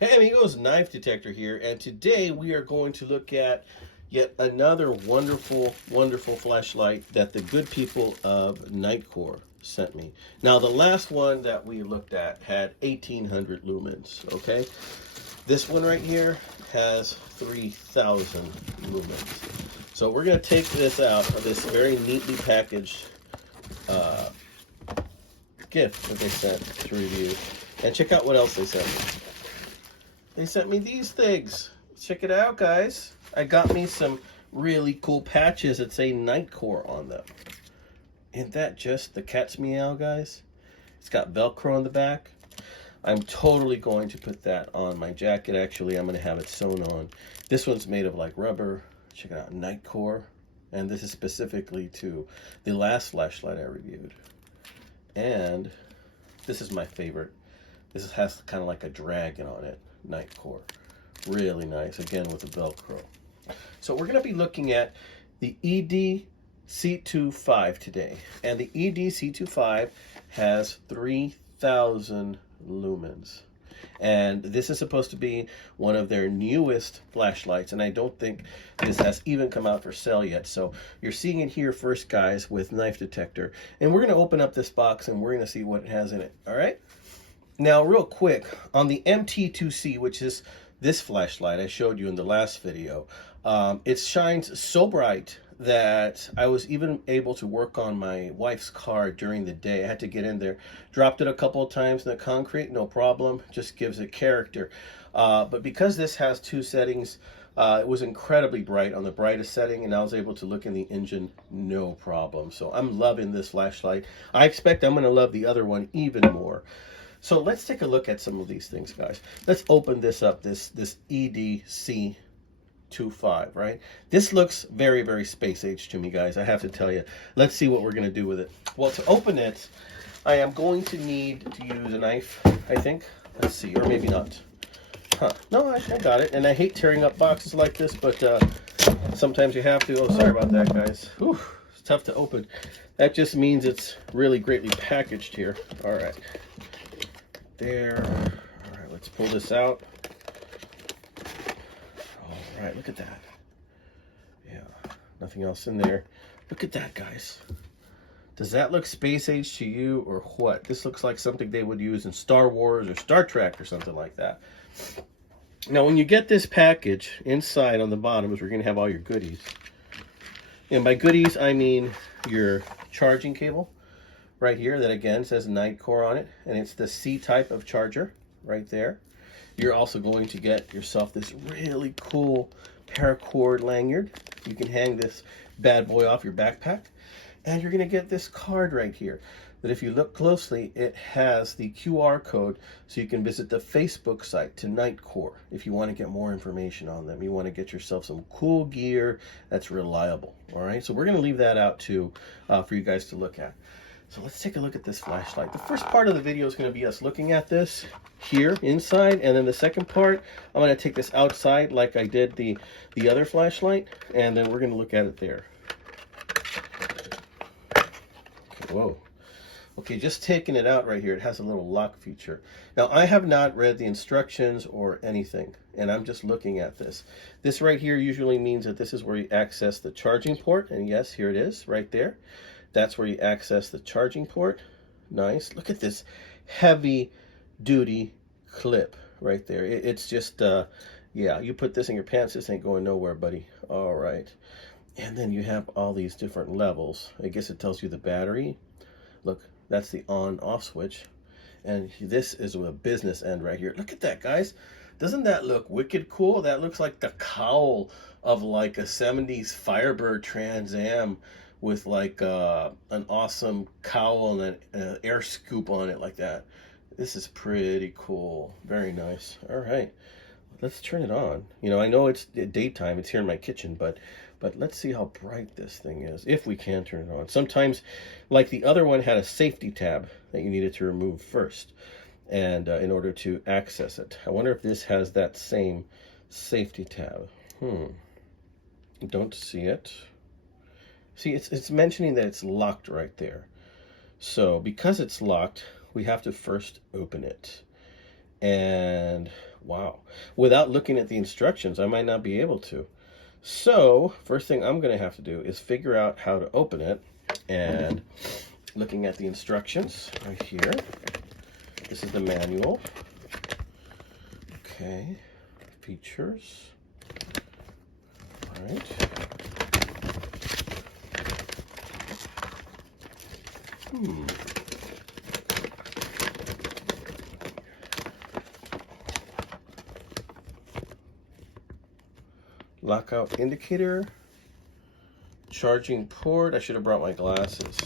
Hey amigos, Knife Detector here, and today we are going to look at yet another wonderful flashlight that the good people of Nitecore sent me. Now the last one that we looked at had 1800 lumens, okay? This one right here has 3000 lumens. So we're going to take this out of this very neatly packaged gift that they sent to review, and check out what else they sent me. They sent me these things. Check it out, guys. I got me some really cool patches that say Nitecore on them. Isn't that just the cat's meow, guys? It's got Velcro on the back. I'm totally going to put that on my jacket. Actually, I'm going to have it sewn on. This one's made of like rubber. Check it out, Nitecore. And this is specifically to the last flashlight I reviewed. And this is my favorite. This has kind of like a dragon on it. Nitecore. Really nice, again with the Velcro. So we're going to be looking at the EDC25 today. And the EDC25 has 3000 lumens. And this is supposed to be one of their newest flashlights, and I don't think this has even come out for sale yet. So you're seeing it here first, guys, with Knife Detector. And we're going to open up this box and we're going to see what it has in it. All right? Now, real quick, on the MT2C, which is this flashlight I showed you in the last video, it shines so bright that I was even able to work on my wife's car during the day. I had to get in there, dropped it a couple of times in the concrete, no problem, just gives it character. But because this has two settings, it was incredibly bright on the brightest setting, and I was able to look in the engine, no problem. So I'm loving this flashlight. I expect I'm going to love the other one even more. So let's take a look at some of these things, guys. Let's open this up, this EDC25, right? This looks very space age to me, guys, I have to tell you. Let's see what we're going to do with it. Well, to open it, I am going to need to use a knife, I think. Let's see, or maybe not. No, I got it. And I hate tearing up boxes like this, but sometimes you have to. Oh, sorry about that, guys. Whew, it's tough to open. That just means it's really greatly packaged here. All right. There. All right, let's pull this out. All right, look at that. Yeah, nothing else in there. Look at that, guys. Does that look space age to you or what? This looks like something they would use in Star Wars or Star Trek or something like that. Now, when you get this package, inside on the bottom is where you're going to have all your goodies. And by goodies, I mean your charging cable. Right here, that again says Nitecore on it, and it's the C type of charger right there. You're also going to get yourself this really cool paracord lanyard. You can hang this bad boy off your backpack, and you're going to get this card right here that if you look closely, it has the QR code so you can visit the Facebook site to Nitecore if you want to get more information on them. You want to get yourself some cool gear that's reliable. All right, so we're going to leave that out too for you guys to look at. So let's take a look at this flashlight. The first part of the video is going to be us looking at this here inside, and then the second part, I'm going to take this outside like I did the other flashlight, and then we're going to look at it there. Okay, whoa. Okay, just taking it out right here, it has a little lock feature. Now, I have not read the instructions or anything, and I'm just looking at this. This right here usually means that this is where you access the charging port, and yes, here it is right there. That's where you access the charging port. Nice. Look at this heavy duty clip right there. It's just, yeah, you put this in your pants, this ain't going nowhere, buddy. All right. And then you have all these different levels. I guess it tells you the battery. Look, that's the on-off switch. And this is a business end right here. Look at that, guys. Doesn't that look wicked cool? That looks like the cowl of like a 70s Firebird Trans Am with like an awesome cowl and an air scoop on it like that. This is pretty cool. Very nice. All right, let's turn it on. You know, I know it's daytime. It's here in my kitchen, but let's see how bright this thing is, if we can turn it on. Sometimes, like the other one had a safety tab that you needed to remove first, and in order to access it. I wonder if this has that same safety tab. Don't see it. See, it's mentioning that it's locked right there. So because it's locked, we have to first open it. And Wow. Without looking at the instructions, I might not be able to. So, first thing I'm going to have to do is figure out how to open it. And looking at the instructions right here. This is the manual. Okay. Features. All right. Lockout indicator, charging port. I should have brought my glasses.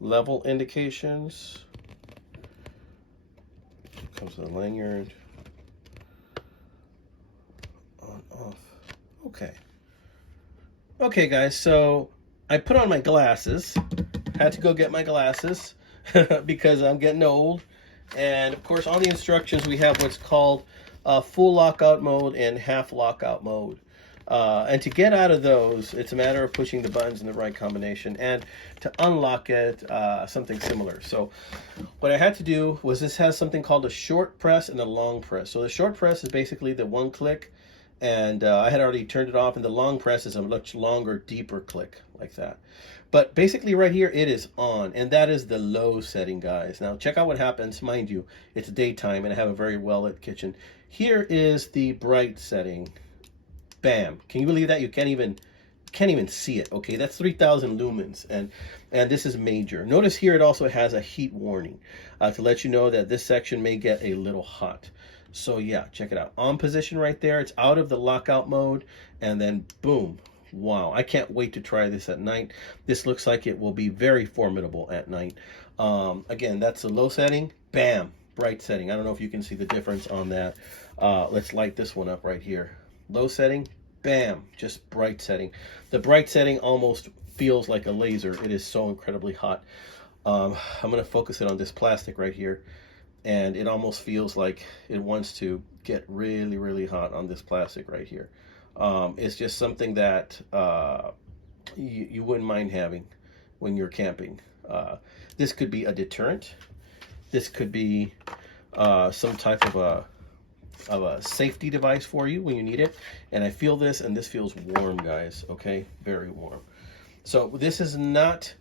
Level indications. Comes with a lanyard. On, off. Okay. Okay, guys, so I put on my glasses. Had to go get my glasses because I'm getting old. And of course, on the instructions, we have what's called full lockout mode and half lockout mode. And to get out of those, it's a matter of pushing the buttons in the right combination. And to unlock it, something similar. So what I had to do was, this has something called a short press and a long press. So the short press is basically the one click, and I had already turned it off, and the long press is a much longer, deeper click like that. But basically right here, it is on, and that is the low setting, guys. Now check out what happens. Mind you, it's daytime and I have a very well lit kitchen. Here is the bright setting. Bam. Can you believe that? You can't even see it. Okay, that's 3,000 lumens, and this is major. Notice here it also has a heat warning to let you know that this section may get a little hot. So yeah, check it out. On position right there. It's out of the lockout mode, and then boom. Wow, I can't wait to try this at night. This looks like it will be very formidable at night. Again, that's the low setting. Bam, bright setting. I don't know if you can see the difference on that. Let's light this one up right here. Low setting, bam, just bright setting. The bright setting almost feels like a laser. It is so incredibly hot. I'm going to focus it on this plastic right here, and it almost feels like it wants to get really, really hot on this plastic right here. It's just something that you wouldn't mind having when you're camping. This could be a deterrent. This could be some type of a safety device for you when you need it. And I feel this, and this feels warm, guys. Okay, very warm. So this is not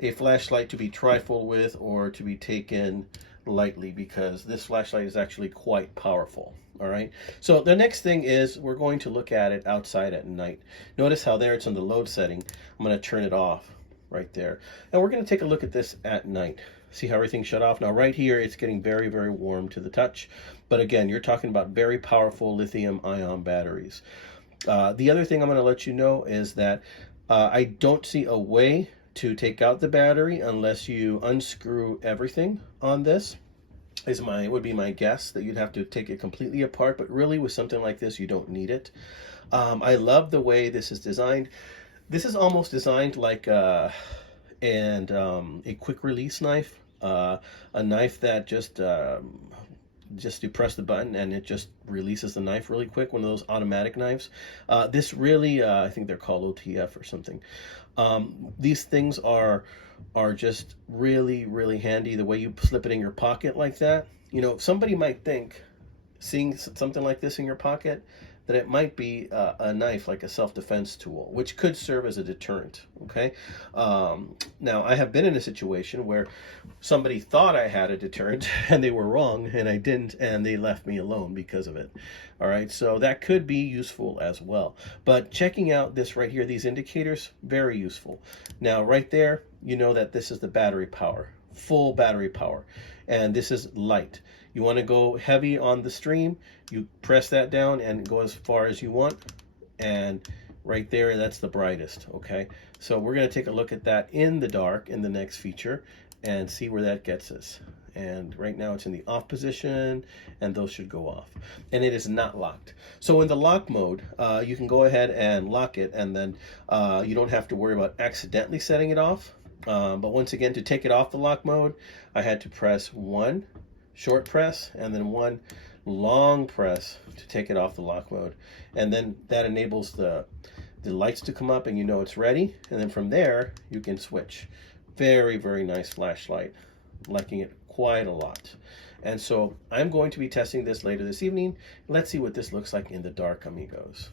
a flashlight to be trifled with or to be taken lightly, because this flashlight is actually quite powerful. All right, so the next thing is we're going to look at it outside at night. Notice how there it's on the load setting. I'm going to turn it off right there, and we're going to take a look at this at night. See how everything's shut off? Now right here it's getting very, very warm to the touch, but again, you're talking about very powerful lithium ion batteries. The other thing I'm going to let you know is that I don't see a way to take out the battery unless you unscrew everything on this. Would be my guess that you'd have to take it completely apart, but really with something like this, you don't need it. I love the way this is designed. This is almost designed like a quick release knife, a knife that just you press the button and it just releases the knife really quick. One of those automatic knives. This really, I think they're called OTF or something. These things are just really, really handy. The way you slip it in your pocket like that. You know, somebody might think, seeing something like this in your pocket, that it might be a knife, like a self-defense tool, which could serve as a deterrent. Okay. Now I have been in a situation where somebody thought I had a deterrent and they were wrong, and I didn't, and they left me alone because of it. All right, so that could be useful as well. But checking out this right here, these indicators, very useful. Now right there, you know that this is the battery power, full battery power, and this is light. You want to go heavy on the stream, you press that down and go as far as you want, and right there, that's the brightest. Okay, so we're going to take a look at that in the dark in the next feature and see where that gets us. And right now it's in the off position, and those should go off, and it is not locked. So in the lock mode, you can go ahead and lock it, and then you don't have to worry about accidentally setting it off. But once again, to take it off the lock mode, I had to press one short press and then one long press to take it off the lock mode, and then that enables the lights to come up, and you know it's ready, and then from there you can switch. Very, very nice flashlight, liking it quite a lot. And so I'm going to be testing this later this evening. Let's see what this looks like in the dark, amigos.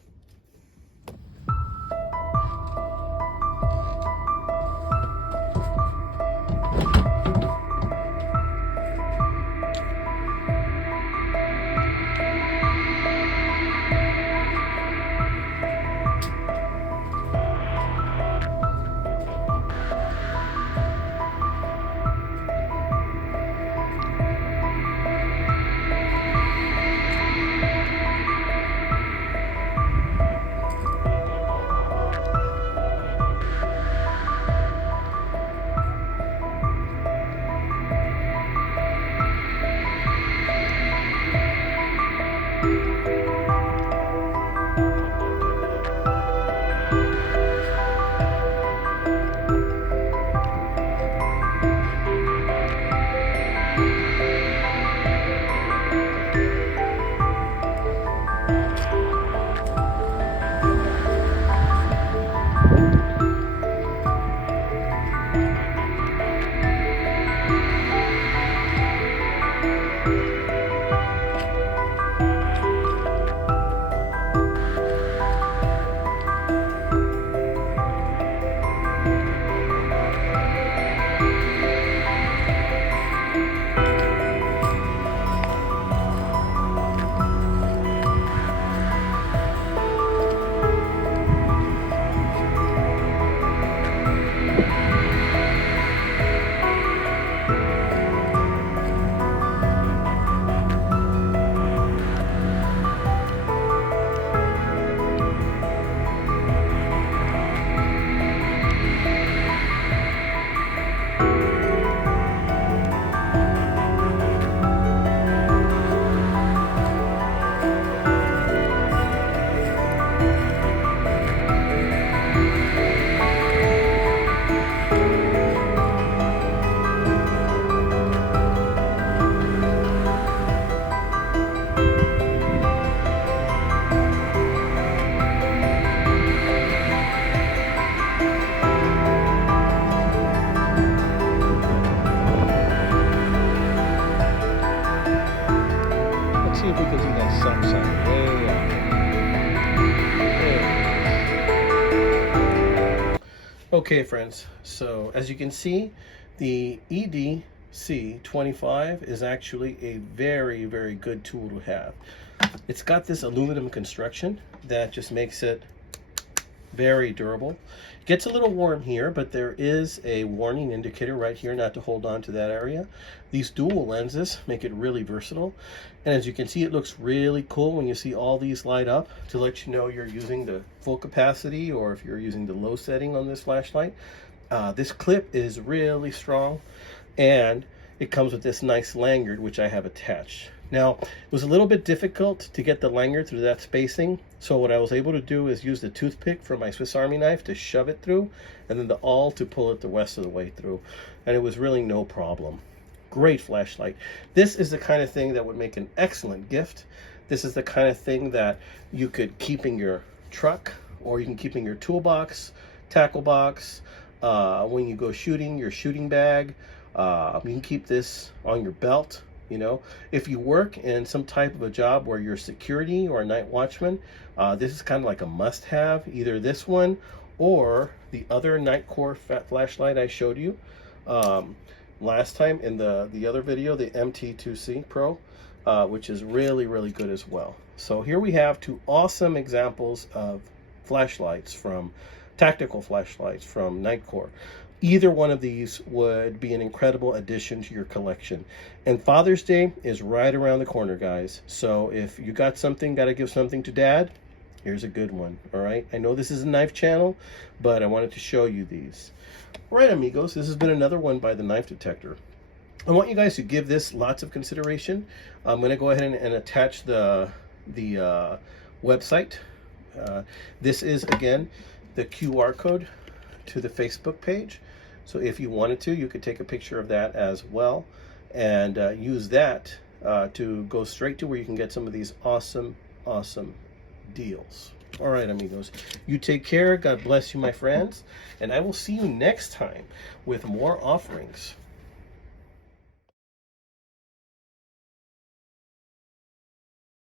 Let's see if we can see that sun sign way up. There it is. Okay, friends, so as you can see, the EDC25 is actually a very, very good tool to have. It's got this aluminum construction that just makes it very durable. It gets a little warm here, but there is a warning indicator right here not to hold on to that area. These dual lenses make it really versatile, and as you can see, it looks really cool when you see all these light up to let you know you're using the full capacity or if you're using the low setting on this flashlight. This clip is really strong, and it comes with this nice lanyard which I have attached. Now, it was a little bit difficult to get the lanyard through that spacing, so what I was able to do is use the toothpick from my Swiss Army knife to shove it through, and then the awl to pull it the rest of the way through, and it was really no problem. Great flashlight. This is the kind of thing that would make an excellent gift. This is the kind of thing that you could keep in your truck, or you can keep in your toolbox, tackle box, when you go shooting, your shooting bag. You can keep this on your belt. You know, if you work in some type of a job where you're security or a night watchman, this is kind of like a must-have. Either this one or the other Nitecore flashlight I showed you last time in the other video, the MT2C Pro, which is really, really good as well. So here we have two awesome examples of flashlights from tactical flashlights from Nitecore. Either one of these would be an incredible addition to your collection. And Father's Day is right around the corner, guys. So if you got something, got to give something to Dad, here's a good one, all right? I know this is a knife channel, but I wanted to show you these. All right, amigos, this has been another one by the Knife Detector. I want you guys to give this lots of consideration. I'm going to go ahead and attach the website. This is, again, the QR code to the Facebook page. So if you wanted to, you could take a picture of that as well and use that to go straight to where you can get some of these awesome deals. All right, amigos, you take care. God bless you, my friends, and I will see you next time with more offerings.